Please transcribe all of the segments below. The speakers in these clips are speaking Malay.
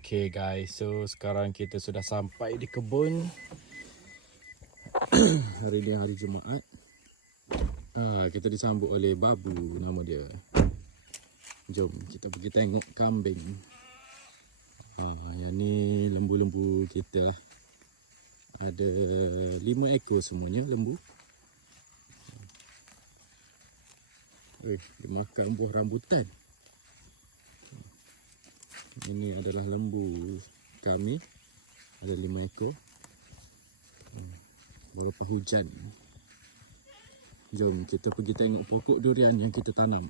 Okay guys, so sekarang kita sudah sampai di kebun. Hari ni hari Jumaat. Kita disambut oleh babu, nama dia. Jom kita pergi tengok kambing. Yang ni lembu-lembu kita lah. Ada 5 ekor semuanya lembu. Dia makan buah rambutan. Ini adalah lembu kami. Ada 5 ekor. Walaupun hujan. Jom kita pergi tengok pokok durian yang kita tanam.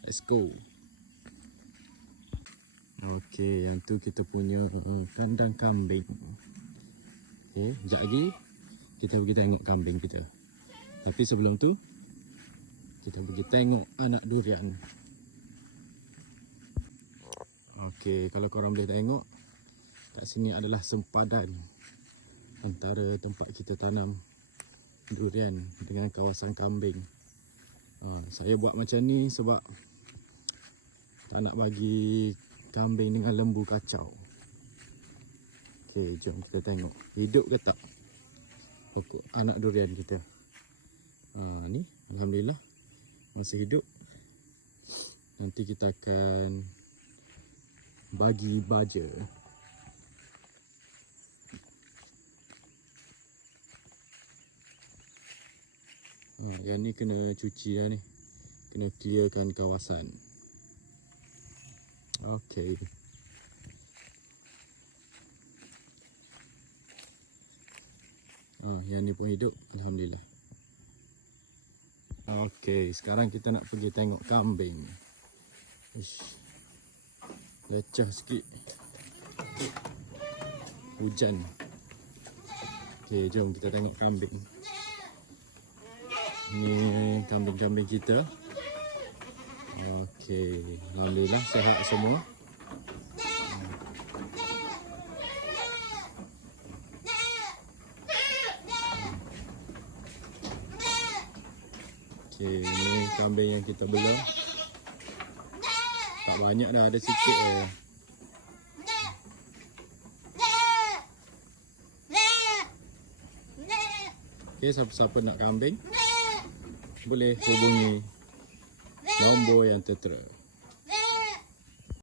Let's go. Okey, yang tu kita punya kandang kambing. Okey, sekejap lagi kita pergi tengok kambing kita. Tapi sebelum tu kita pergi tengok anak durian. Okey, kalau korang boleh tengok, kat sini adalah sempadan antara tempat kita tanam durian dengan kawasan kambing. Saya buat macam ni sebab tak nak bagi kambing dengan lembu kacau. Okey, jom kita tengok hidup ke tak pokok anak durian kita. Ni alhamdulillah masih hidup. Nanti kita akan bagi baja. Yang ni kena cuci lah ni. Kena clearkan kawasan. Okey. Yang ni pun hidup, alhamdulillah. Okey, sekarang kita nak pergi tengok kambing. Ish, lecah sikit. Hujan. Okey, jom kita tengok kambing. Ni kambing-kambing kita. Okey, alhamdulillah sihat semua. Okey, ni kambing yang kita bela. Tak banyak dah, ada sikit je. Okey, siapa-siapa nak kambing boleh hubungi nombor yang tertera.